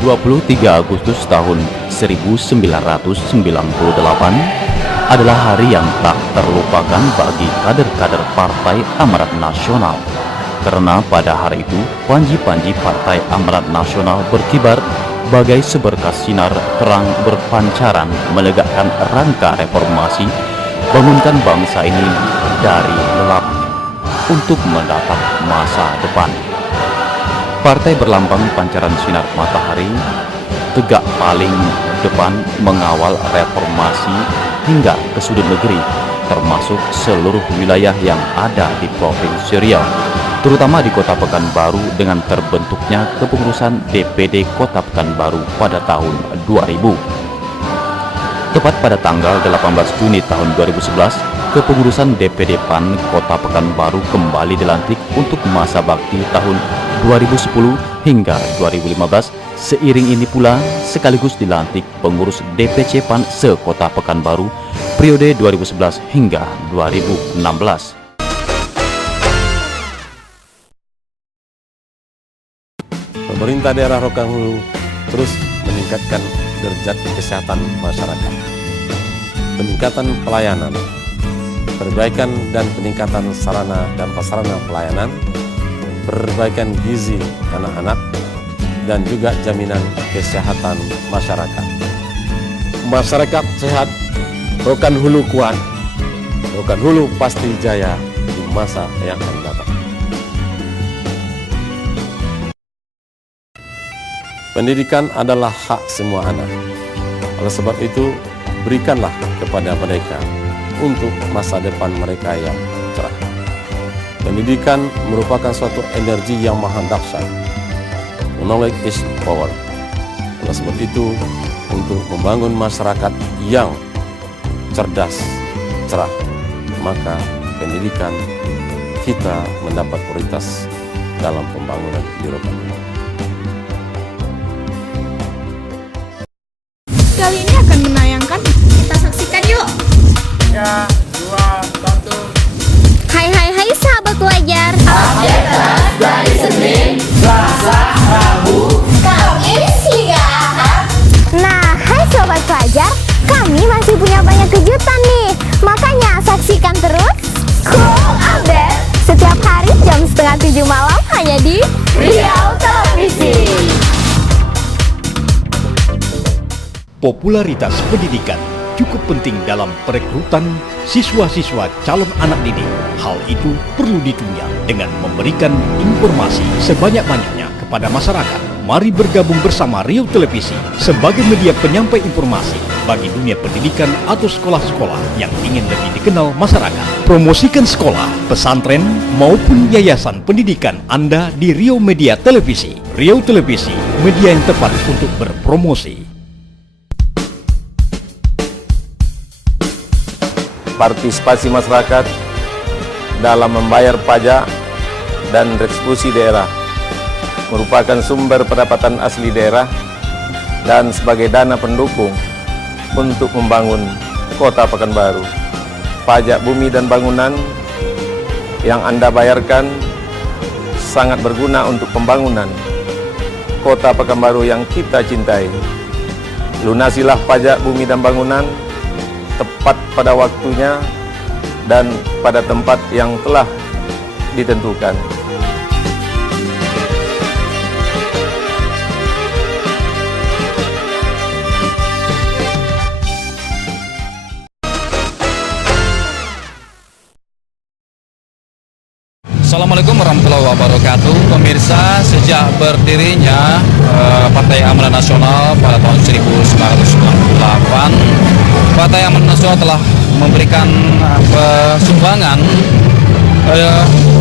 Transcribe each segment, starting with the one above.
23 Agustus tahun 1998 adalah hari yang tak terlupakan bagi kader-kader Partai Amanat Nasional. Karena pada hari itu, panji-panji Partai Amanat Nasional berkibar bagai seberkas sinar terang berpancaran menegakkan rangka reformasi, bangunkan bangsa ini dari lelap untuk mendatang masa depan. Partai berlambang pancaran sinar matahari tegak paling depan mengawal reformasi hingga ke sudut negeri, termasuk seluruh wilayah yang ada di Provinsi Riau, terutama di Kota Pekanbaru dengan terbentuknya kepengurusan DPD Kota Pekanbaru pada tahun 2000. Tepat pada tanggal 18 Juni tahun 2011, kepengurusan DPD PAN Kota Pekanbaru kembali dilantik untuk masa bakti tahun 2010 hingga 2015. Seiring ini pula sekaligus dilantik pengurus DPC PAN se-Kota Pekanbaru periode 2011 hingga 2016. Pemerintah daerah Rokan Hulu terus meningkatkan derajat kesehatan masyarakat, peningkatan pelayanan, perbaikan dan peningkatan sarana dan prasarana pelayanan, perbaikan gizi anak-anak, dan juga jaminan kesehatan masyarakat. Masyarakat sehat, Rokan Hulu kuat, Rokan Hulu pasti jaya di masa yang akan datang. Pendidikan adalah hak semua anak. Oleh sebab itu, berikanlah kepada mereka untuk masa depan mereka yang cerah. Pendidikan merupakan suatu energi yang maha dahsyat. Knowledge is power. Oleh sebab itu, untuk membangun masyarakat yang cerdas, cerah, maka pendidikan kita mendapat prioritas dalam pembangunan di Rokan Hulu. Kali ini akan menayangkan, kita saksikan yuk. 3, 2, 1. Hai sahabat wajar. Update terus dari Senin, Selasa, Rabu, Kamis hingga Ahad. Nah, hai sobat wajar, kami masih punya banyak kejutan nih. Makanya saksikan terus Cool Update setiap hari jam 6:30 malam hanya di Riau Televisi. Popularitas pendidikan cukup penting dalam perekrutan siswa-siswa calon anak didik. Hal itu perlu ditunjang dengan memberikan informasi sebanyak-banyaknya kepada masyarakat. Mari bergabung bersama Riau Televisi sebagai media penyampai informasi bagi dunia pendidikan atau sekolah-sekolah yang ingin lebih dikenal masyarakat. Promosikan sekolah, pesantren, maupun yayasan pendidikan Anda di Riau Media Televisi. Riau Televisi, media yang tepat untuk berpromosi. Partisipasi masyarakat dalam membayar pajak dan retribusi daerah merupakan sumber pendapatan asli daerah dan sebagai dana pendukung untuk membangun Kota Pekanbaru. Pajak bumi dan bangunan yang Anda bayarkan sangat berguna untuk pembangunan Kota Pekanbaru yang kita cintai. Lunasilah pajak bumi dan bangunan tepat pada waktunya dan pada tempat yang telah ditentukan. Assalamualaikum warahmatullahi wabarakatuh. Pemirsa, sejak berdirinya Partai Amanat Nasional pada tahun 1998, Partai Amanat Nasional telah memberikan sumbangan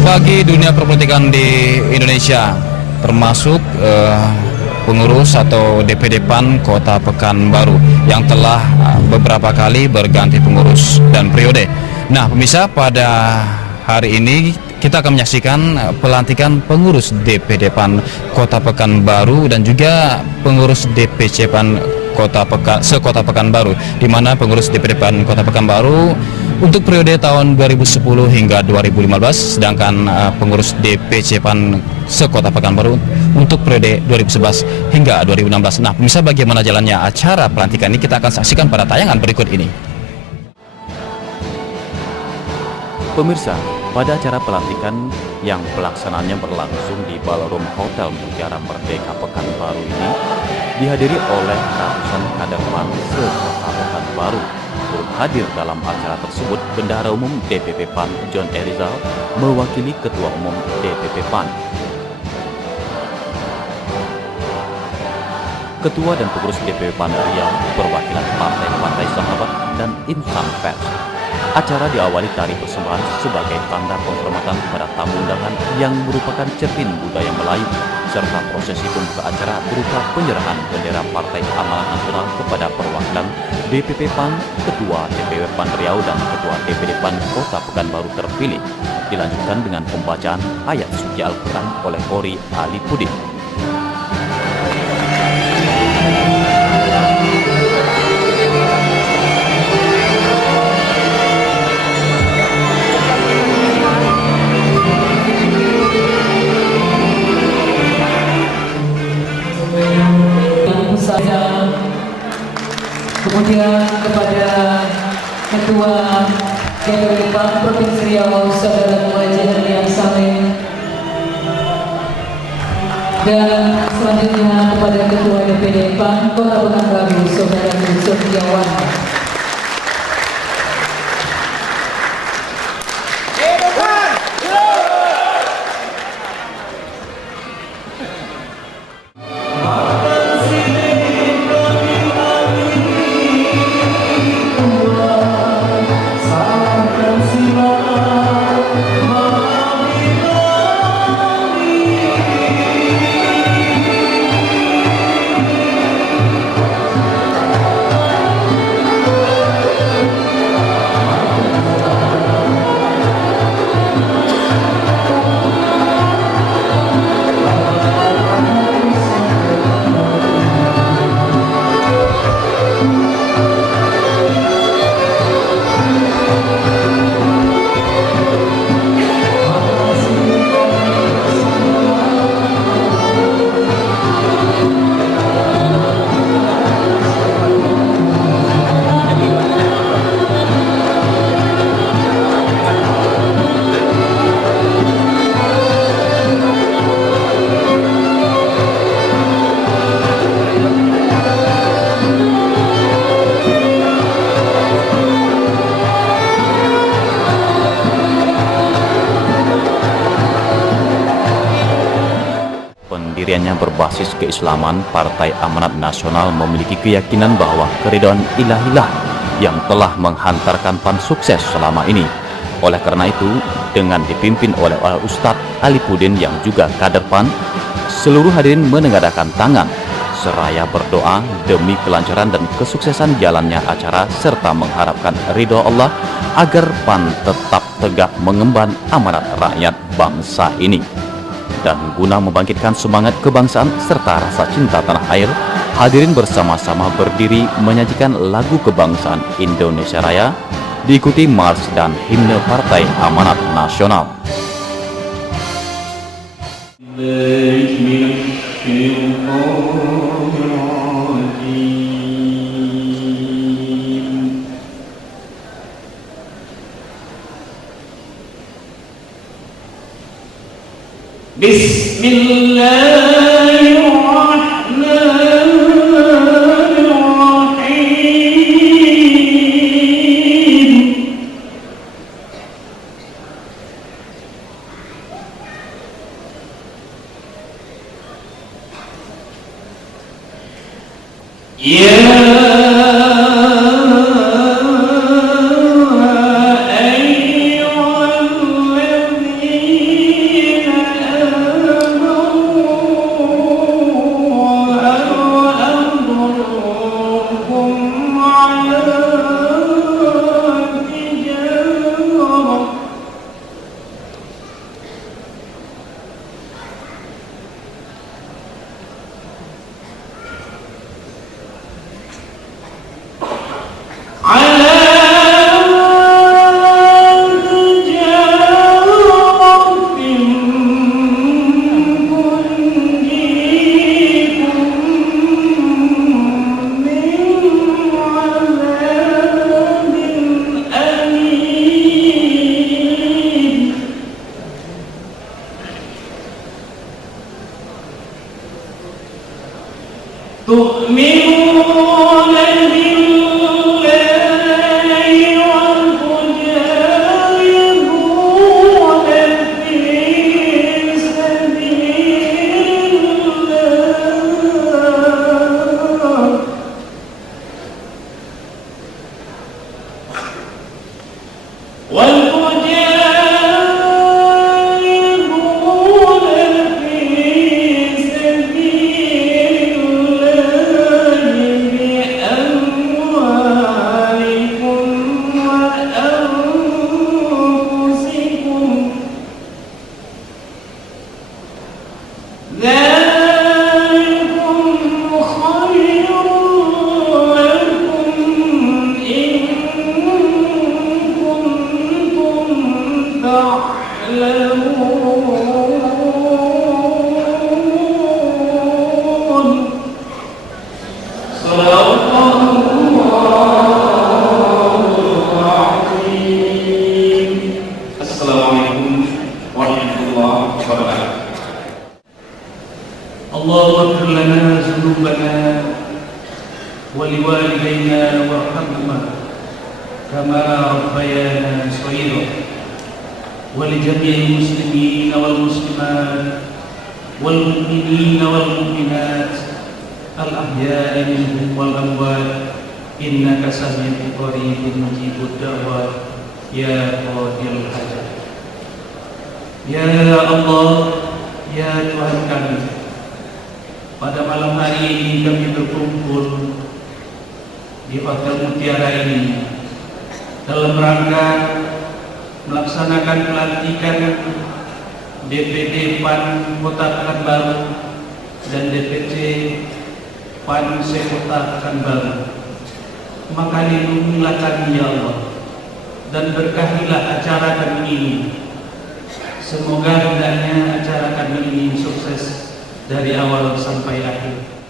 bagi dunia perpolitikan di Indonesia, termasuk pengurus atau DPD PAN Kota Pekanbaru yang telah beberapa kali berganti pengurus dan periode. Nah, pemirsa, pada hari ini kita akan menyaksikan pelantikan pengurus DPD PAN Kota Pekanbaru dan juga pengurus DPC PAN se-Kota Pekanbaru, di mana pengurus DPD PAN Kota Pekanbaru untuk periode tahun 2010 hingga 2015, sedangkan pengurus DPC PAN sekota Pekanbaru untuk periode 2011 hingga 2016. Nah, pemirsa, bagaimana jalannya acara pelantikan ini kita akan saksikan pada tayangan berikut ini. Pemirsa, pada acara pelantikan yang pelaksanaannya berlangsung di Ballroom Hotel Mutiara Merdeka Pekanbaru ini dihadiri oleh ratusan kader PAN sekota Pekanbaru. Turut hadir dalam acara tersebut Bendahara Umum DPP PAN John Erizal mewakili Ketua Umum DPP PAN. Ketua dan pengurus DPP PAN Riau, perwakilan partai-partai sahabat dan insan pers. Acara diawali tari persembahan sebagai tanda penghormatan kepada tamu undangan yang merupakan cermin budaya Melayu, serta prosesi pembuka acara berupa penyerahan bendera Partai Amanat Nasional kepada perwakilan DPP PAN, Ketua DPP PAN Riau dan Ketua DPD PAN Kota Pekanbaru terpilih. Dilanjutkan dengan pembacaan ayat suci Al-Quran oleh Ori Alipudin. Kemudian kepada Ketua DPP PAN Provinsi Riau, Saudara Muhaji Herlian Saleh, dan selanjutnya kepada Ketua DPD PAN Kota Pekanbaru, Saudara Softiawan. Pendiriannya berbasis keislaman, Partai Amanat Nasional memiliki keyakinan bahwa keridhaan ilahilah yang telah menghantarkan PAN sukses selama ini. Oleh karena itu, dengan dipimpin oleh Ustadz Alipudin yang juga kader PAN, seluruh hadirin menengadahkan tangan seraya berdoa demi kelancaran dan kesuksesan jalannya acara serta mengharapkan ridho Allah agar PAN tetap tegak mengemban amanat rakyat bangsa ini. Dan guna membangkitkan semangat kebangsaan serta rasa cinta tanah air, hadirin bersama-sama berdiri menyajikan lagu kebangsaan Indonesia Raya, diikuti mars dan himne Partai Amanat Nasional. تؤمنون بالله وتجاهدون في سبيل الله Assalamualaikum warahmatullahi wabarakatuh. Allahumma ighfir lana dhunubana wa liwalidayna warhamhuma kama rabbayana shaghira wa li jami'il muslimina wal muslimat wal mu'minina wal mu'minat al ahya'i minhum wal amwat innaka sami'un qaribun mujibud da'wat ya qadil hajat. Ya Allah, ya Tuhan kami, pada malam hari ini kami berkumpul di Hotel Mutiara ini dalam rangka melaksanakan pelantikan DPD PAN Kota Pekanbaru dan DPC PAN Sekota Pekanbaru. Maka lindungilah kami ya Allah, dan berkahilah acara kami ini. Semoga hendaknya acara kami ini sukses dari awal sampai akhir.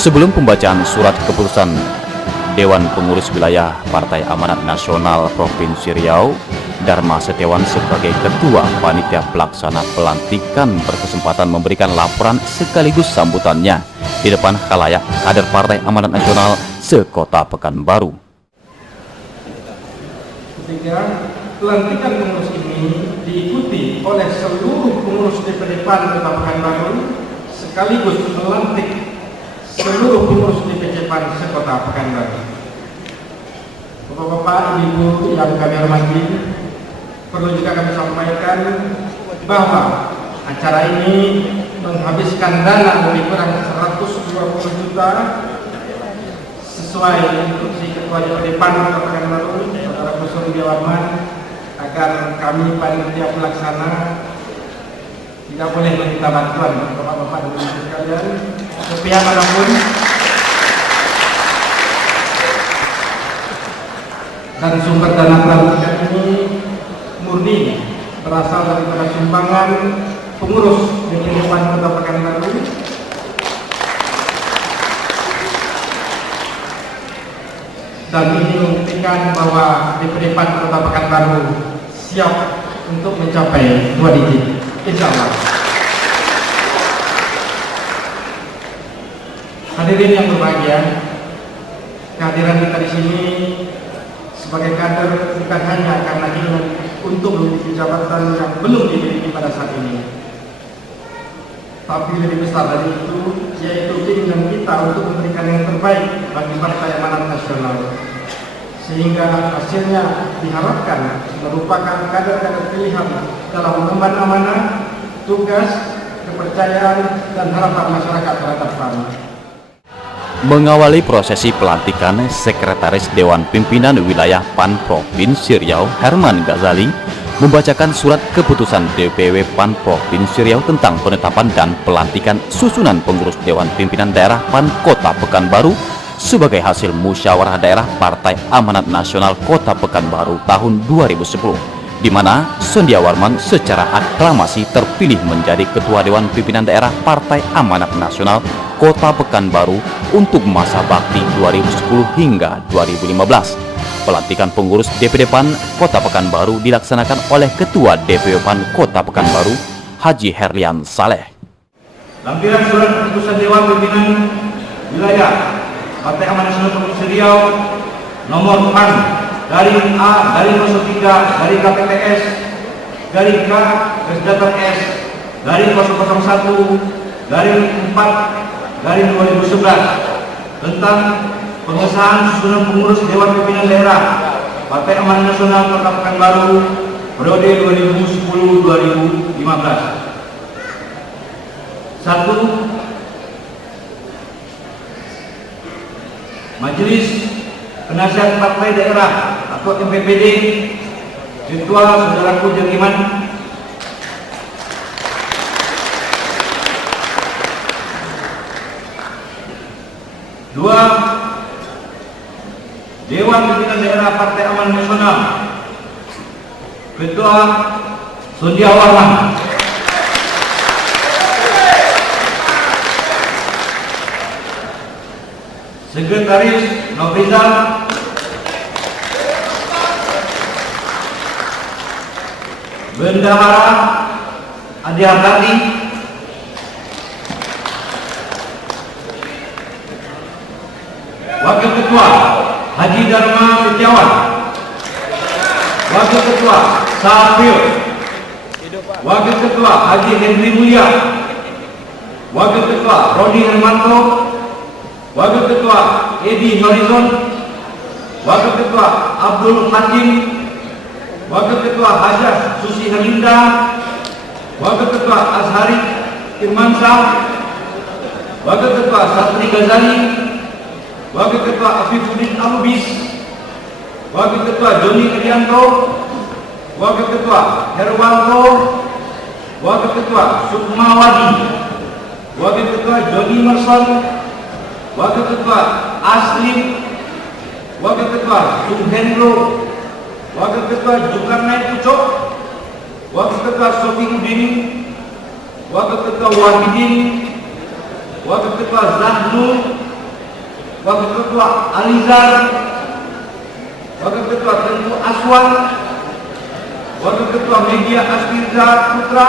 Sebelum pembacaan surat keputusan Dewan Pengurus Wilayah Partai Amanat Nasional Provinsi Riau, Dharma Setiawan sebagai Ketua Panitia Pelaksana Pelantikan berkesempatan memberikan laporan sekaligus sambutannya di depan khalayak kader Partai Amanat Nasional se-Kota Pekanbaru. Ketiga, pelantikan pengurus ini diikuti oleh seluruh pengurus DPD PAN Kota Pekanbaru sekaligus melantik seluruh pengurus DPC PAN se-Kota Pekanbaru. Bapak-bapak, ibu yang kami hormati, perlu juga kami sampaikan bahwa acara ini menghabiskan dana lebih kurang 120 juta sesuai instruksi Ketua DPD PAN Kota Pekanbaru, Saudara Kusum Warman, agar kami panitia pelaksana tidak boleh meminta bantuan bapak-bapak dan ibu sekalian ke pihak manapun, dan sumber dana pelantikan ini murni berasal dari sumbangan pengurus DPD PAN Kota Pekanbaru dan ini membuktikan bahwa DPD PAN Kota Pekanbaru siap untuk mencapai 2 digit, insya Allah. Hadirin yang berbahagia, kehadiran kita di sini sebagai kader bukan hanya karena ingin untuk memiliki jabatan yang belum dimiliki pada saat ini, tapi lebih besar dari itu, yaitu keinginan kita untuk memberikan yang terbaik bagi Partai Amanat Nasional, sehingga hasilnya diharapkan merupakan kader-kader pilihan dalam mengemban amanah, tugas, kepercayaan, dan harapan masyarakat terhadap PAN. Mengawali prosesi pelantikan, Sekretaris Dewan Pimpinan Wilayah PAN Provinsi Riau, Herman Ghazali, membacakan surat keputusan DPW PAN Provinsi Riau tentang penetapan dan pelantikan susunan pengurus Dewan Pimpinan Daerah PAN Kota Pekanbaru sebagai hasil musyawarah daerah Partai Amanat Nasional Kota Pekanbaru tahun 2010, di mana Sondia Warman secara aklamasi terpilih menjadi Ketua Dewan Pimpinan Daerah Partai Amanat Nasional Kota Pekanbaru untuk masa bakti 2010 hingga 2015. Pelantikan pengurus DPD PAN Kota Pekanbaru dilaksanakan oleh Ketua DPW PAN Kota Pekanbaru, Haji Herlian Saleh. Lampiran surat keputusan Dewan Pimpinan Wilayah Partai Amanat Nasional Provinsi Riau nomor PAN garing A garing 03 garing KPPS garing K garis S garing 001 garing 4 garing 2011 tentang pengesahan susunan pengurus Dewan Pimpinan Daerah Partai Amanat Nasional Kota Pekanbaru periode 2010-2015. 1. Majelis Penasihat Partai Daerah atau MPPD, Ketua Saudaraku Jerniman. 2. Dewan Pimpinan Daerah Partai Amanat Nasional, Ketua Sondia Warman. 3. Sekretaris Nofrizal. 4. Bendahara Adi Hartati. 5. Wakil Ketua Haji Dharma Setiawan. Wakil Ketua Safil. Wakil Ketua Haji Hendri Mulia. Wakil Ketua Rodi Hermanto. Wakil Ketua Edi Horizon. Wakil Ketua Abdul Hakim. Wakil Ketua Hajah Susi Halinda. Wakil Ketua Azhari Irmansyah. Wakil Ketua Satri Ghazali. Wakil Ketua Afifuddin Alubis. Wakil Ketua Joni Krianto. Wakil Ketua Herwanto. Wakil Ketua Sukmawati. Wakil Ketua Joni Merson. Wakil Ketua Asli. Wakil Ketua Sunghendro. Wakil Ketua Zulkarnain Pucok. Wakil Ketua Sofi Udin. Wakil Ketua Wahidin. Wakil Ketua Zahnul. Wakil Ketua Alizar, Wakil Ketua Tentu Aswan, Wakil Ketua Media Astirza Putra,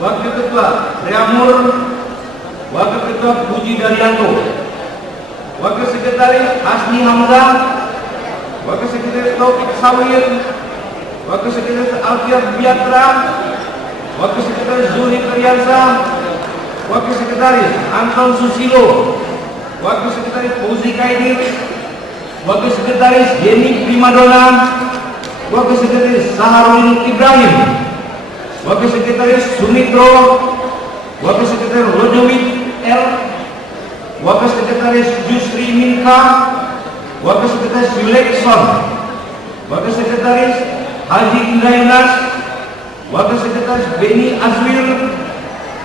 Wakil Ketua Riamur, Wakil Ketua Puji Daryanto, Wakil Sekretaris Hasni Hamzah, Wakil Sekretaris Taufik Sawir, Wakil Sekretaris Alfiat Biatra, Wakil Sekretaris Zuri Triansa, Wakil Sekretaris Anton Susilo, Wakil Sekretaris Fauzi Kaidir, Wakil Sekretaris Yeni Primadona, Wakil Sekretaris Saharudin Ibrahim, Wakil Sekretaris Sumitro, Wakil Sekretaris Rojowit L, Wakil Sekretaris Jusri Minka, Wakil Sekretaris Yulekson, Wakil Sekretaris Haji Indra Yunas, Wakil Sekretaris Beni Azwir,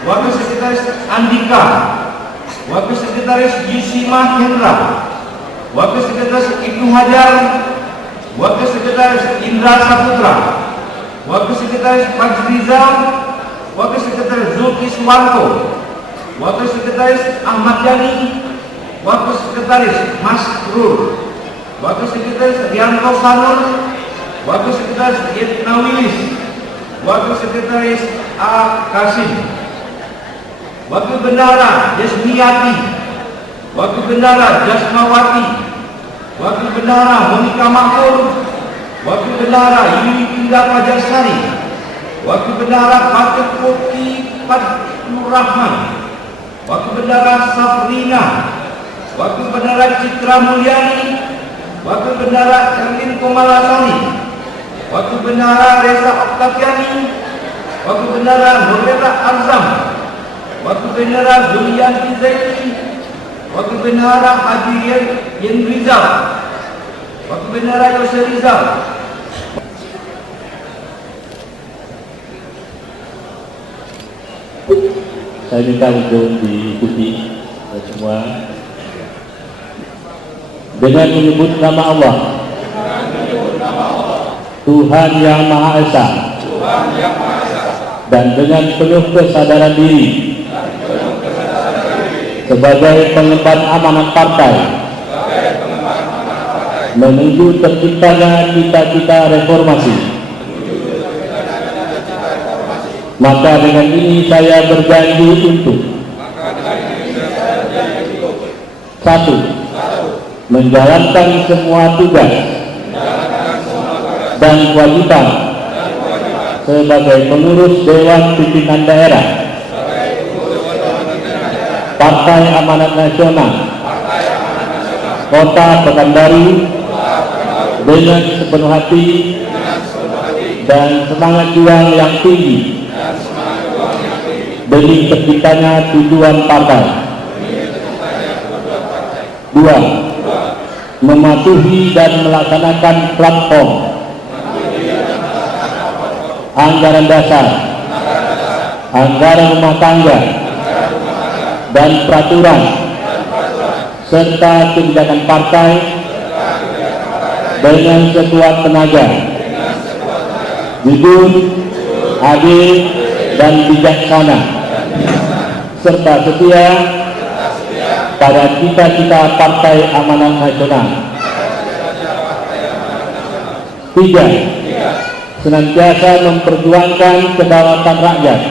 Wakil Sekretaris Andika, Wakil Sekretaris Yusima Hendra, Wakil Sekretaris Ibnu Hajar, Wakil Sekretaris Indra Saputra, Wakil Sekretaris Fajrizal, Wakil Sekretaris Zulkiswanto, Wakil Sekretaris Ahmad Yani, Wakil Sekretaris Mas Rur, Wakil Sekretaris Rianto Sanur, Wakil Sekretaris Yetna Wilis, Wakil Sekretaris A. Kasim, Wakil Bendahara Yasmiyati, Wakil Bendahara Jasmawati, Wakil Bendahara Monika Makmur, Wakil Bendahara Yuli Indah Pajarsari, Wakil Bendahara Fatih Koki Fadlur Rahman, Wakil Bendahara Safrina, Wakil Bendahara Citra Mulyani, Wakil Bendahara Erwin Komalasari, Wakil Bendahara Reza Oktaviani, Wakil Bendahara Nurlela Arzam, Wakil Bendahara Zulianti Zaini, Wakil Bendahara Haji Yen Rizal, Wakil Bendahara Yose Rizal. Saya minta untuk diikuti semua dengan menyebut nama Allah, Tuhan yang Maha Esa, dan dengan penuh kesadaran diri sebagai pengemban amanat partai menuju terciptanya cita-cita reformasi. Maka dengan ini saya berjanji untuk 1. Menjalankan semua tugas dan kewajiban sebagai pengurus Dewan Pimpinan Daerah Partai Amanat Nasional Kota Pekanbaru dengan sepenuh hati dan semangat juang yang tinggi demi terciptanya tujuan partai. 2. Mematuhi dan melaksanakan platform anggaran dasar, anggaran rumah tangga, dan peraturan serta kebijakan partai dengan sekuat tenaga, jujur, adil, dan bijaksana, serta setia pada cita-cita Partai Amanat Nasional. 3. Senantiasa memperjuangkan kedaulatan rakyat,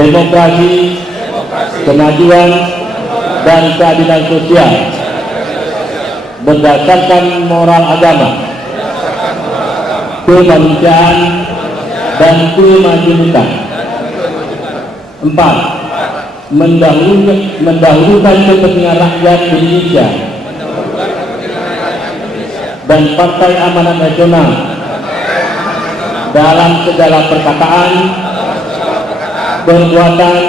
demokrasi, kemajuan, dan keadilan sosial berdasarkan moral agama, kemanusiaan, dan kemajemukan. 4. Mendahulukan kepentingan rakyat Indonesia dan Partai Amanat Nasional dalam segala perkataan, perbuatan,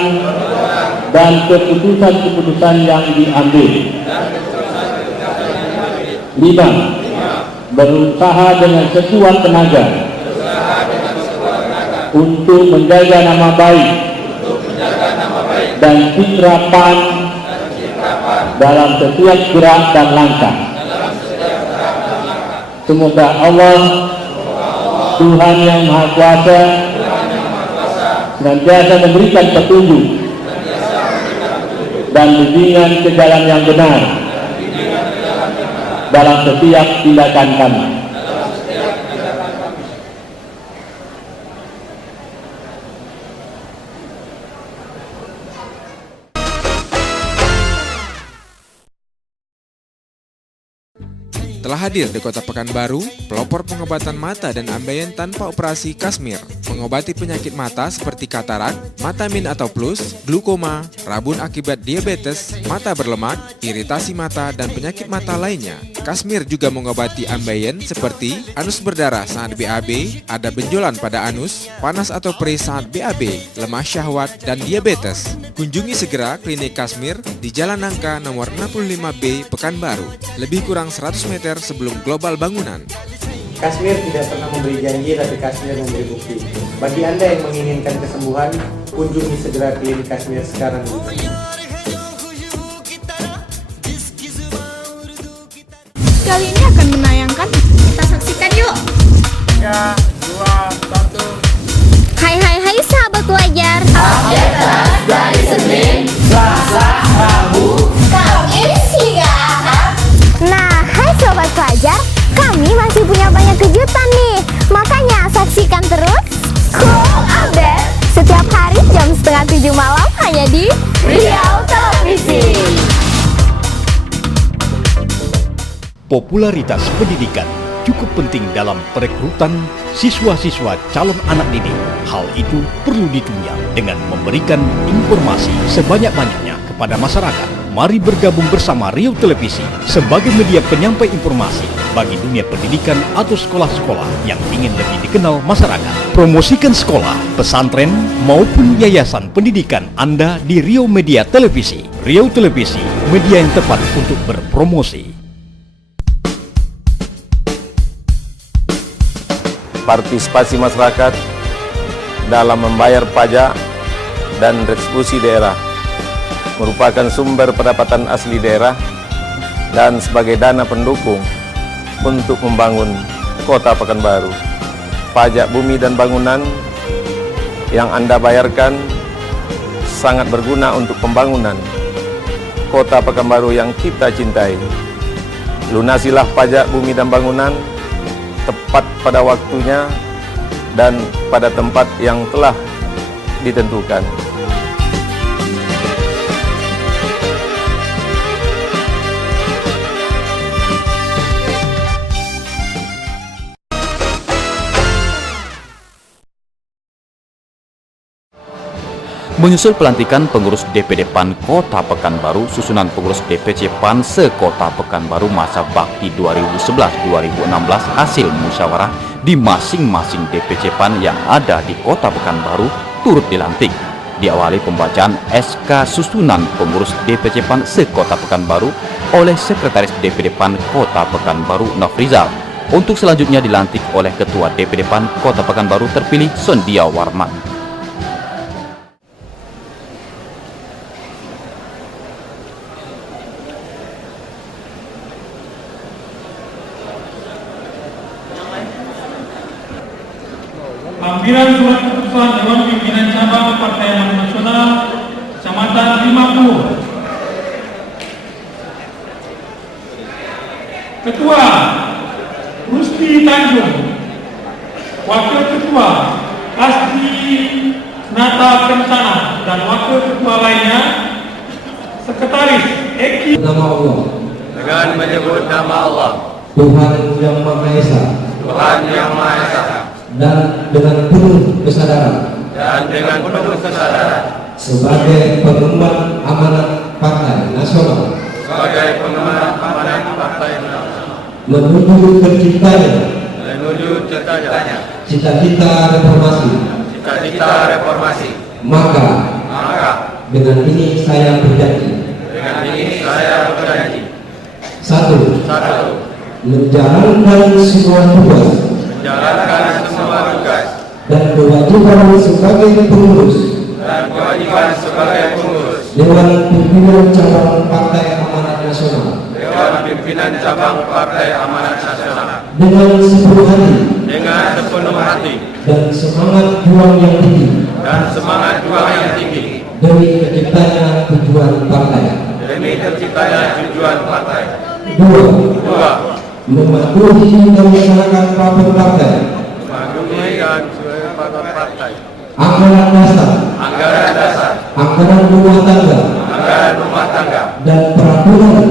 dan keputusan-keputusan yang diambil. 5. Berusaha dengan sekuat tenaga untuk menjaga nama baik dan citra PAN dalam setiap gerak dan langkah. Semoga Allah, Tuhan yang Maha Kuasa, senantiasa memberikan petunjuk dan bimbingan ke jalan yang benar dalam setiap tindakan kami. Telah hadir di Kota Pekanbaru, pelopor pengobatan mata dan ambeien tanpa operasi Kasmir, mengobati penyakit mata seperti katarak, mata min atau plus, glukoma, rabun akibat diabetes, mata berlemak, iritasi mata, dan penyakit mata lainnya. Kasmir juga mengobati ambeien seperti anus berdarah saat BAB, ada benjolan pada anus, panas atau perih saat BAB, lemah syahwat, dan diabetes. Kunjungi segera klinik Kasmir di Jalan Nangka nomor 65B Pekanbaru, lebih kurang 100 meter sebelum Global Bangunan. Kasmir tidak pernah memberi janji, tapi Kasmir memberi bukti. Bagi Anda yang menginginkan kesembuhan, kunjungi segera klinik Kasmir sekarang. Kali ini akan menayangkan, kita saksikan yuk. 3, 2, 1. Hai sahabat wajar. Update terus dari Senin, Selasa, Rabu, Kamis hingga Ahad. Nah, hai sobat pelajar, kami masih punya banyak kejutan nih. Makanya saksikan terus Cool Update setiap hari jam 6:30 malam hanya di Riau Televisi. Popularitas pendidikan cukup penting dalam perekrutan siswa-siswa calon anak didik. Hal itu perlu ditunjang dengan memberikan informasi sebanyak-banyaknya kepada masyarakat. Mari bergabung bersama Riau Televisi sebagai media penyampai informasi bagi dunia pendidikan atau sekolah-sekolah yang ingin lebih dikenal masyarakat. Promosikan sekolah, pesantren, maupun yayasan pendidikan Anda di Riau Media Televisi. Riau Televisi, media yang tepat untuk berpromosi. Partisipasi masyarakat dalam membayar pajak dan retribusi daerah merupakan sumber pendapatan asli daerah dan sebagai dana pendukung untuk membangun Kota Pekanbaru. Pajak bumi dan bangunan yang Anda bayarkan sangat berguna untuk pembangunan Kota Pekanbaru yang kita cintai. Lunasilah pajak bumi dan bangunan tepat pada waktunya dan pada tempat yang telah ditentukan. Menyusul pelantikan pengurus DPD PAN Kota Pekanbaru, susunan pengurus DPC PAN se-Kota Pekanbaru masa bakti 2011-2016 hasil musyawarah di masing-masing DPC PAN yang ada di Kota Pekanbaru turut dilantik. Diawali pembacaan SK susunan pengurus DPC PAN se-Kota Pekanbaru oleh Sekretaris DPD PAN Kota Pekanbaru Nofrizal. Untuk selanjutnya dilantik oleh Ketua DPD PAN Kota Pekanbaru terpilih Sondia Warman. Lampiran surat keputusan Dewan Pimpinan Cabang Partai Amanat Nasional Kecamatan Limapur. Ketua Rusti Tanjung, Wakil Ketua Asti Nata Kencana, dan Wakil Ketua lainnya. Sekretaris Eki. Nama Allah. Dengan menyebut nama Allah. Tuhan yang Maha Esa. Tuhan yang Maha Esa. Dan dengan penuh kesadaran sebagai pengemban amanat Partai Nasional menuju terciptanya cita-cita reformasi, maka dengan ini saya berjanji. Satu, menjalankan semua tugas dan kewajiban sebagai pengurus Dewan Pimpinan Cabang Partai Amanat Nasional dengan sepenuh hati dan semangat juang yang tinggi demi terciptanya tujuan partai. Demi terciptanya tujuan partai. 2. Mematuhi dan melaksanakan peraturan partai. Mematuhi dan peraturan partai. Anggaran dasar. Anggaran dasar. Anggaran rumah tangga. Anggaran rumah tangga. Dan peraturan.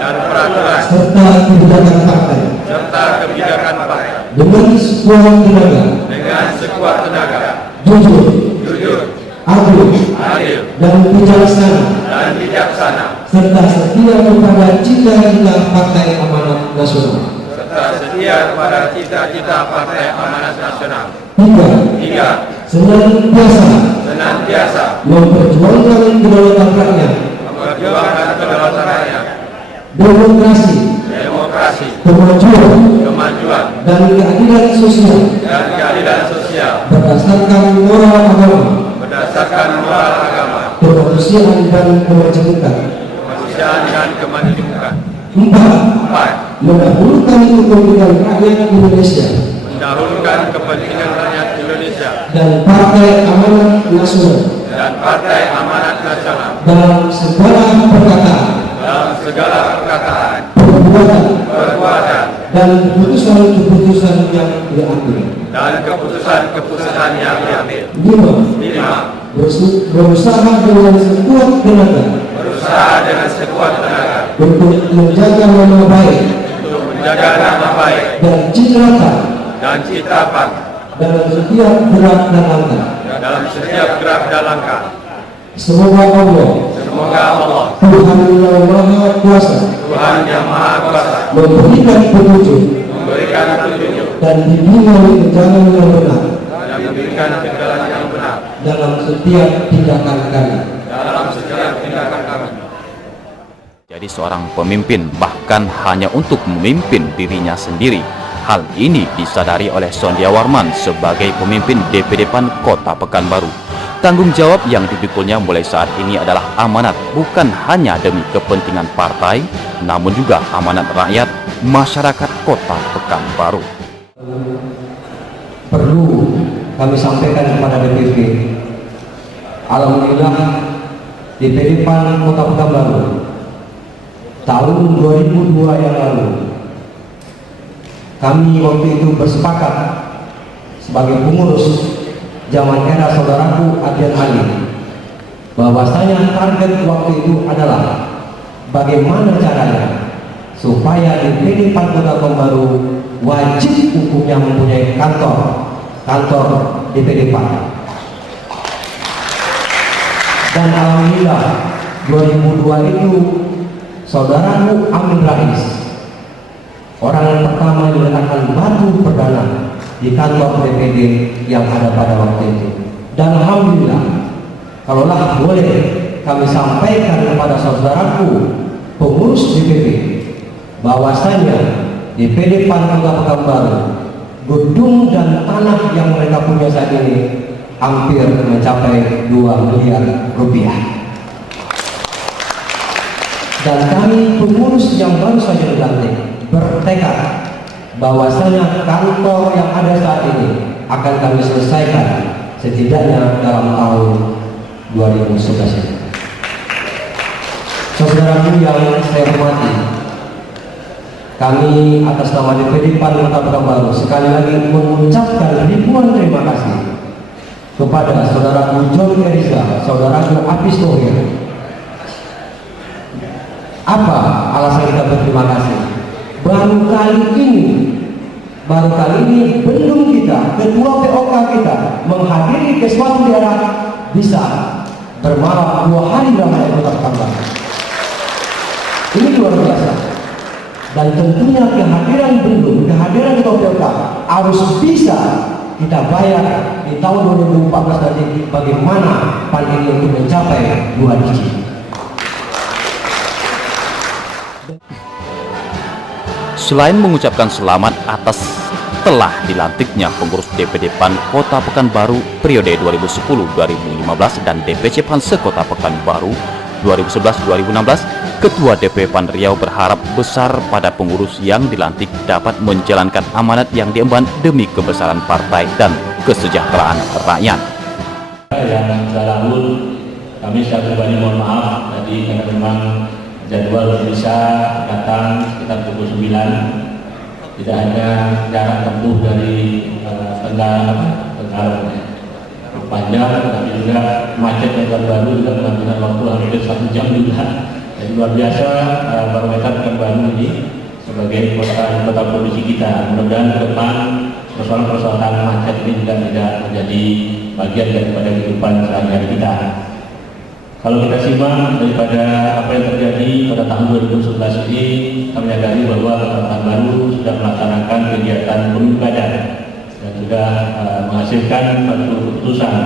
Dan peraturan. Serta kebijakan partai. Serta kebijakan partai. Dengan sekuat tenaga. Dengan sekuat tenaga. Jujur. Jujur. Adil. Adil. Dan bijaksana. Dan bijaksana. Serta setia kepada cita-cita Partai Amanat Nasional. Serta setia kepada cita-cita Partai Amanat Nasional. 3. Senantiasa. Senantiasa. Memperjuangkan kedaulatan rakyat. Memperjuangkan kedaulatan rakyat. Demokrasi. Demokrasi. Kemajuan. Kemajuan. Dan keadilan sosial. Dan keadilan sosial. Berdasarkan moral agama. Berdasarkan moral agama. Kemanusiaan dan kemajemukan. Kemanusiaan dan kemajemukan. 4. Mendahulukan kepentingan rakyat Indonesia. Mendahulukan kepentingan rakyat Indonesia. Dan Partai Amanat Nasional. Dan Partai Amanat Nasional. Dalam segala perkataan. Dalam segala perkataan. Perbuatan. Dan keputusan-keputusan yang diambil. Dan keputusan-keputusan yang diambil. 5. Berusaha dengan sekuat tenaga. Berusaha dengan sekuat tenaga. Untuk menjaga nama baik. Untuk menjaga nama baik. Dan citra. Dan citra dalam setiap gerak dan langkah. Dalam setiap gerak dan langkah. Semoga Allah. Semoga Allah. Tuhan yang Maha Kuasa. Tuhan yang Maha Kuasa. Memberikan petunjuk. Memberikan petunjuk. Dan bimbingan ke jalan yang benar. Dan memberikan ke jalan yang benar. Dalam setiap tindakan kami. Dalam setiap tindakan kami. Jadi seorang pemimpin bahkan hanya untuk memimpin dirinya sendiri. Hal ini disadari oleh Sondia Warman sebagai pemimpin DPD PAN Kota Pekanbaru. Tanggung jawab yang dipikulnya mulai saat ini adalah amanat bukan hanya demi kepentingan partai, namun juga amanat rakyat masyarakat Kota Pekanbaru. Perlu kami sampaikan kepada DPP, alhamdulillah DPD PAN Kota Pekanbaru tahun 2002 yang lalu kami waktu itu bersepakat sebagai pengurus zaman era saudaraku Adian Ali bahwasanya target waktu itu adalah bagaimana caranya supaya DPD PAN Kota Pekanbaru wajib hukumnya mempunyai kantor DPD PAN. Dan alhamdulillah 2002 itu saudaraku Amin Rais orang yang pertama yang meletakkan batu perdana di kantor DPD yang ada pada waktu itu. Dan alhamdulillah, kalaulah boleh kami sampaikan kepada saudaraku pengurus DPD bahwasanya DPD PAN Kota Pekanbaru gedung dan tanah yang mereka punya saat ini hampir mencapai 2 miliar rupiah. Dan kami pengurus yang baru saja dilantik bertekad bahwasanya kantor yang ada saat ini akan kami selesaikan setidaknya dalam tahun 2011 ini. Saudaraku yang saya hormati, kami atas nama DPD PAN Kota Pekanbaru sekali lagi mengucapkan ribuan terima kasih kepada saudaraku John Eriza, saudaraku Apis Tohir. Apa alasan kita berterima kasih? Baru kali ini belum kita, ketua POK kita menghadiri ke suatu daerah bisa bermalam 2 hari dalam Kota Pekanbaru. Ini luar biasa. Dan tentunya kehadiran ketua POK harus bisa kita bayar di tahun 2014 nanti bagaimana PAN ini untuk mencapai 2 digit. Selain mengucapkan selamat atas telah dilantiknya pengurus DPD PAN Kota Pekanbaru periode 2010-2015 dan DPC PAN sekota Pekanbaru 2011-2016, Ketua DPP PAN Riau berharap besar pada pengurus yang dilantik dapat menjalankan amanat yang diemban demi kebesaran partai dan kesejahteraan rakyat. Yang saya bangun kami secara pribadi mohon maaf tadi karena memang jadwal bisa datang sekitar pukul 9, tidak hanya jarak tempuh dari Tenggarong panjang, tapi juga macet yang baru juga mengambil waktu hampir 1 jam juga. Jadi luar biasa barometer Pekanbaru ini sebagai kota provinsi kita. Mudah-mudahan ke depan persoalan-persoalan macet ini juga tidak menjadi bagian daripada kehidupan sehari-hari kita. Kalau kita simak daripada apa yang terjadi pada tahun 2011 ini, kami menyadari bahwa Kota Pekanbaru sudah melaksanakan kegiatan pemilu kada dan sudah menghasilkan satu keputusan,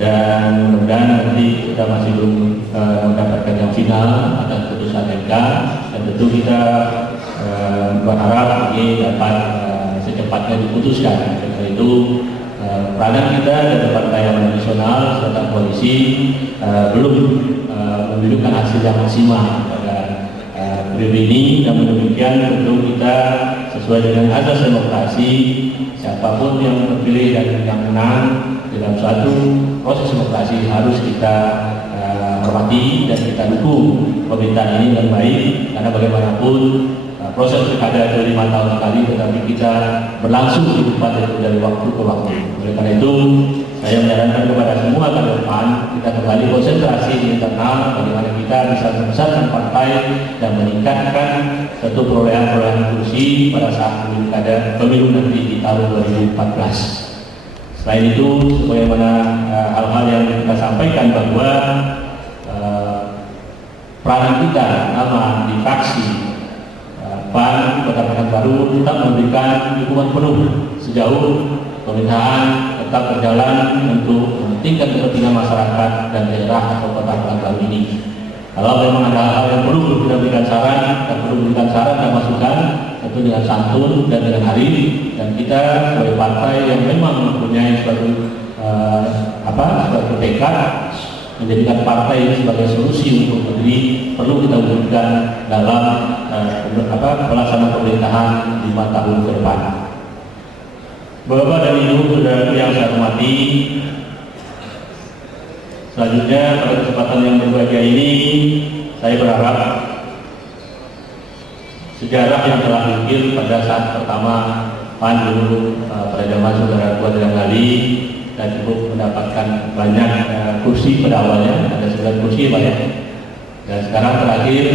dan mudah-mudahan nanti kita masih belum mendapatkan yang final atas keputusan MK, dan tentu kita berharap ini dapat secepatnya diputuskan. Karena itu peranan kita dari Partai Amanat Nasional serta koalisi belum menunjukkan hasil yang maksimal pada periode ini, dan demikian tentu kita sesuai dengan asas demokrasi, siapapun yang terpilih dan yang menang dalam suatu proses demokrasi harus kita hormati dan kita dukung pemerintahan ini dengan baik, karena bagaimanapun proses pilkada itu 5 tahun sekali, tetapi kita berlangsung hidup dari waktu ke waktu. Oleh karena itu, saya menyarankan kepada semua ke depan kita kembali konsentrasi di internal, bagaimana kita bisa membesarkan partai dan meningkatkan satu perolehan kursi pada saat pemilu nanti di tahun 2014. Selain itu, sebagaimana hal-hal yang kita sampaikan bahwa peranan kita nama di fraksi PAN Kota Pekanbaru tetap memberikan dukungan penuh sejauh pemerintahan tetap berjalan untuk mementingkan kepentingan masyarakat dan daerah atau Kota Pekanbaru ini. Kalau memang ada hal yang perlu kita berikan saran dan masukan, tentu dengan santun dan dengan arif, dan kita sebagai partai yang memang mempunyai suatu tekad menjadikan partai ini sebagai solusi untuk negeri, perlu kita wujudkan dalam pelaksanaan pemerintahan 5 tahun ke depan. Bapak dan Ibu saudara yang saya hormati, selanjutnya pada kesempatan yang berbahagia ini saya berharap sejarah yang telah diukir pada saat pertama PAN dulu pada zaman saudara Kuat dan Gali dan cukup mendapatkan banyak kursi pada awalnya, ada 9 kursi banyak, dan sekarang terakhir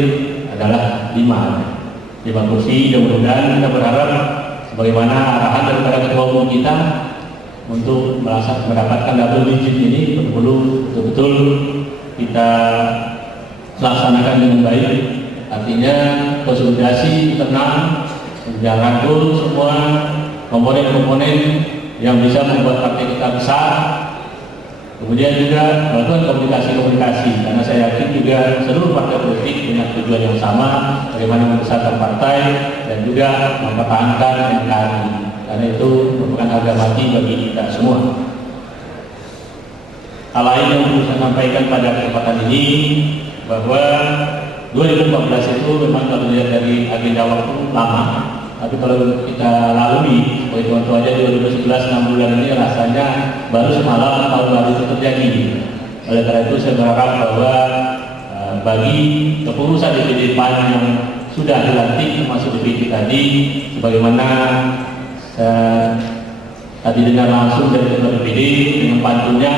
adalah 5 kursi. Dan mudah-mudahan kita berharap sebagaimana arahan daripada ketua umum kita untuk mendapatkan double digit ini perlu betul-betul kita laksanakan dengan baik. Artinya konsolidasi tenang, jangan rangkul semua komponen-komponen yang bisa membuat partai kita besar. Kemudian juga melakukan komunikasi-komunikasi, karena saya yakin juga seluruh partai politik punya tujuan yang sama, bagaimana membesarkan partai dan juga mempertahankan NKRI, karena itu merupakan harga mati bagi kita semua. Hal lain yang perlu saya sampaikan pada kesempatan ini bahwa 2014 itu memang kalau dilihat dari agenda waktu lama, tapi kalau kita lalui sebagai contoh aja 2011 6 bulan ini rasanya baru semalam tahun baru itu terjadi. Oleh karena itu saya berharap bahwa bagi kepengurusan DPD PAN yang sudah dilantik termasuk DPD tadi, sebagaimana tadi dengar langsung dari ketua DPD dengan pantunnya,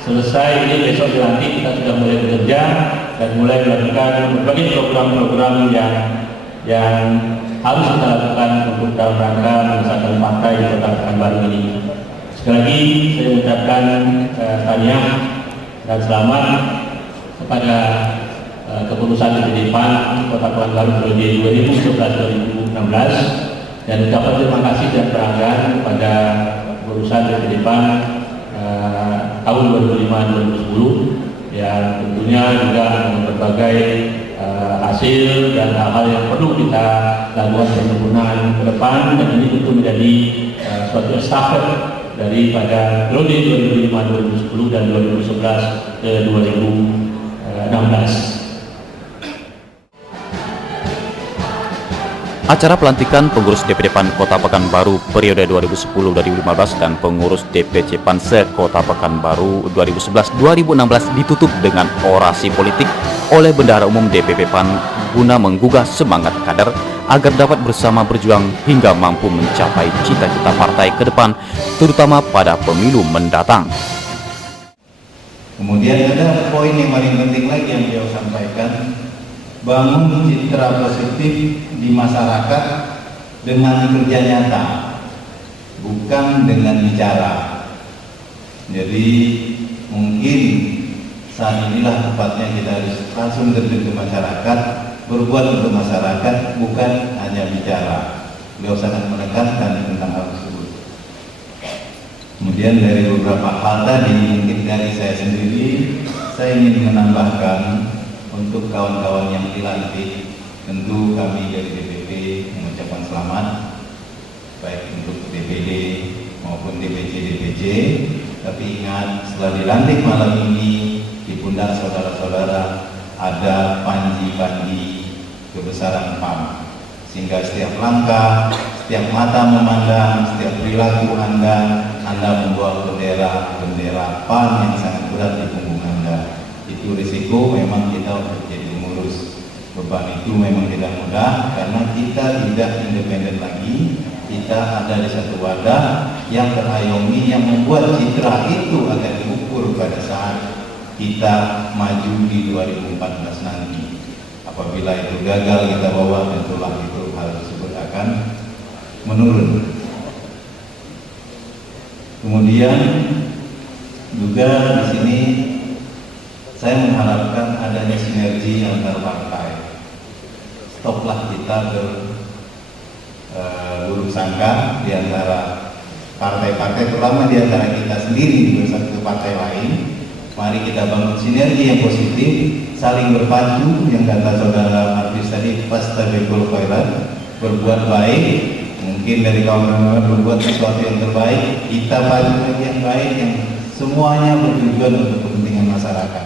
selesai ini besok dilantik kita sudah mulai bekerja dan mulai melakukan berbagai program-program yang harus kita lakukan untuk dalam rangka membesarkan partai di Kota Pekanbaru ini. Sekali lagi saya mengucapkan tahniah dan selamat kepada kepengurusan DPD PAN Kota Pekanbaru periode 2011-2016, dan ucapan terima kasih dan penghargaan kepada kepengurusan DPD PAN tahun 2005-2010 yang tentunya juga dengan berbagai hasil dan hal-hal yang perlu kita lakukan pembangunan ke depan, dan ini tentu menjadi suatu estafet daripada periode 2005-2010 dan 2011-2016. Acara pelantikan pengurus DPD PAN Kota Pekanbaru periode 2010-2015 dan pengurus DPC PAN se-Kota Pekanbaru 2011-2016 ditutup dengan orasi politik oleh Bendahara Umum DPP PAN guna menggugah semangat kader agar dapat bersama berjuang hingga mampu mencapai cita-cita partai ke depan, terutama pada pemilu mendatang. Kemudian ada poin yang paling penting lagi yang beliau sampaikan, bangun citra positif di masyarakat dengan kerja nyata, bukan dengan bicara. Jadi mungkin saat inilah tepatnya kita harus langsung terjun ke masyarakat, berbuat untuk masyarakat, bukan hanya bicara. Beliau sangat menekankan tentang hal tersebut. Kemudian dari beberapa hal tadi, mungkin dari saya sendiri, saya ingin menambahkan untuk kawan-kawan yang dilantik, tentu kami dari DPP mengucapkan selamat, baik untuk DPD maupun DPC. Tapi ingat, setelah dilantik malam ini, di pundak saudara-saudara ada panji-panji kebesaran PAN, sehingga setiap langkah, setiap mata memandang, setiap perilaku Anda membawa bendera PAN yang sangat berat di punggung Anda. Itu risiko memang kita untuk jadi pengurus. Beban itu memang tidak mudah karena kita tidak independen lagi. Kita ada di satu wadah yang terayomi, yang membuat citra itu akan diukur pada saat kita maju di 2014 nanti. Apabila itu gagal kita bawa, tentulah itu hal tersebut akan menurun. Kemudian juga di sini saya mengharapkan adanya sinergi antar partai. Stoplah kita berburuk sangka di antara partai-partai, terutama di antara kita sendiri di satu partai lain. Mari kita bangun sinergi yang positif, saling berpacu, yang kata saudara Marvis tadi, fastabiqul khairat, berbuat baik. Mungkin dari kawan-kawan berbuat sesuatu yang terbaik, kita maju lagi yang baik, yang semuanya bertujuan untuk kepentingan masyarakat.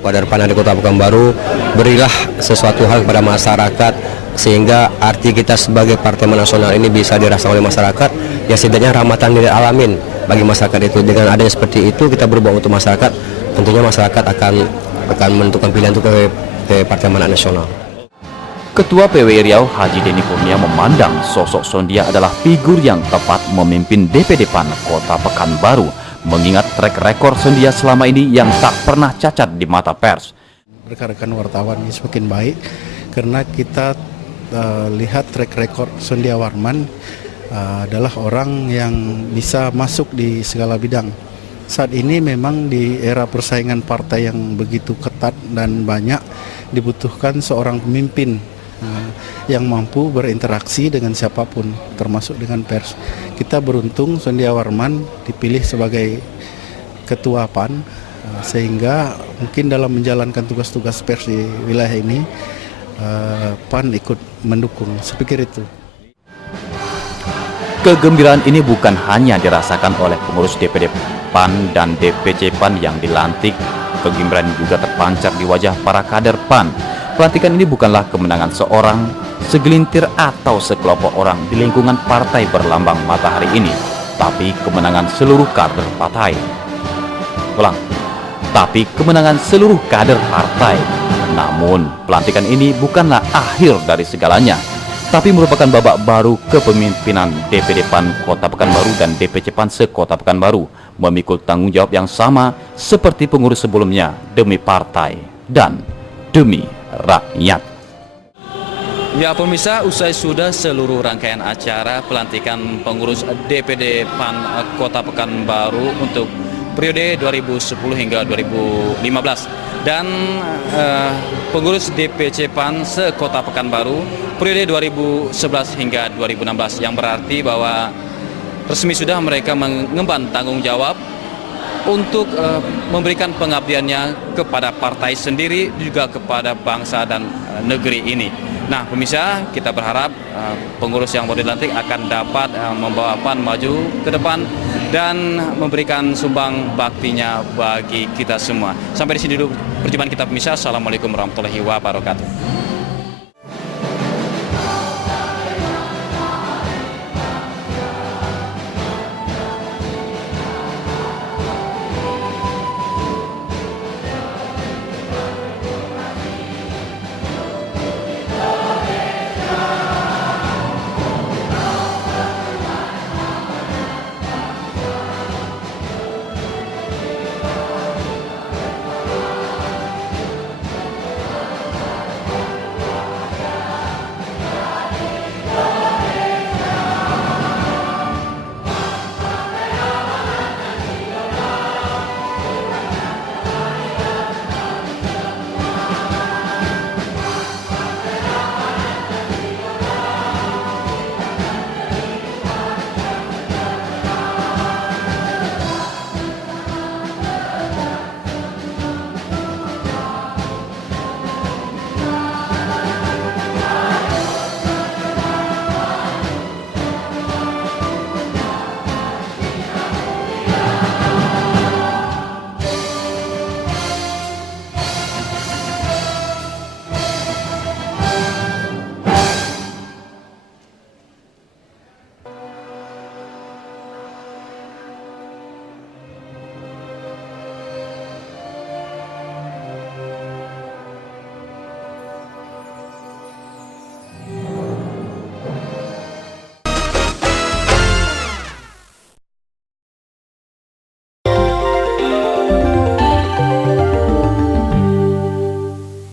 Pada PAN di Kota Pekanbaru, berilah sesuatu hal kepada masyarakat sehingga arti kita sebagai partai nasional ini bisa dirasakan oleh masyarakat, ya setidaknya rahmatan lil alamin bagi masyarakat itu. Dengan adanya seperti itu kita berbuat untuk masyarakat, tentunya masyarakat akan menentukan pilihan untuk ke Partai Amanat Nasional. Ketua PWI Riau Haji Denny Kurnia memandang sosok Sondia adalah figur yang tepat memimpin DPD PAN Kota Pekanbaru, mengingat track record Sondia selama ini yang tak pernah cacat di mata pers. Rekan-rekan wartawan ini semakin baik karena kita lihat track record Sondia Warman adalah orang yang bisa masuk di segala bidang. Saat ini memang di era persaingan partai yang begitu ketat dan banyak, dibutuhkan seorang pemimpin yang mampu berinteraksi dengan siapapun, termasuk dengan pers. Kita beruntung Sondia Warman dipilih sebagai ketua PAN, sehingga mungkin dalam menjalankan tugas-tugas pers di wilayah ini, PAN ikut mendukung. Sepikir itu. Kegembiraan ini bukan hanya dirasakan oleh pengurus DPD PAN dan DPC PAN yang dilantik. Kegembiraan juga terpancar di wajah para kader PAN. Pelantikan ini bukanlah kemenangan seorang, segelintir atau sekelompok orang di lingkungan partai berlambang matahari ini, tapi kemenangan seluruh kader partai. Tapi kemenangan seluruh kader partai. Namun, pelantikan ini bukanlah akhir dari segalanya, tapi merupakan babak baru kepemimpinan DPD PAN Kota Pekanbaru dan DPC PAN se-Kota Pekanbaru, memikul tanggung jawab yang sama seperti pengurus sebelumnya demi partai dan demi rakyat. Ya pemirsa, usai sudah seluruh rangkaian acara pelantikan pengurus DPD PAN Kota Pekanbaru untuk periode 2010 hingga 2015 dan pengurus DPC PAN se-Kota Pekanbaru periode 2011 hingga 2016, yang berarti bahwa resmi sudah mereka mengemban tanggung jawab untuk memberikan pengabdiannya kepada partai sendiri, juga kepada bangsa dan negeri ini. Nah pemirsa, kita berharap pengurus yang baru dilantik akan dapat membawa PAN maju ke depan dan memberikan sumbang baktinya bagi kita semua. Sampai di sini dulu perjumpaan kita pemirsa. Assalamualaikum warahmatullahi wabarakatuh.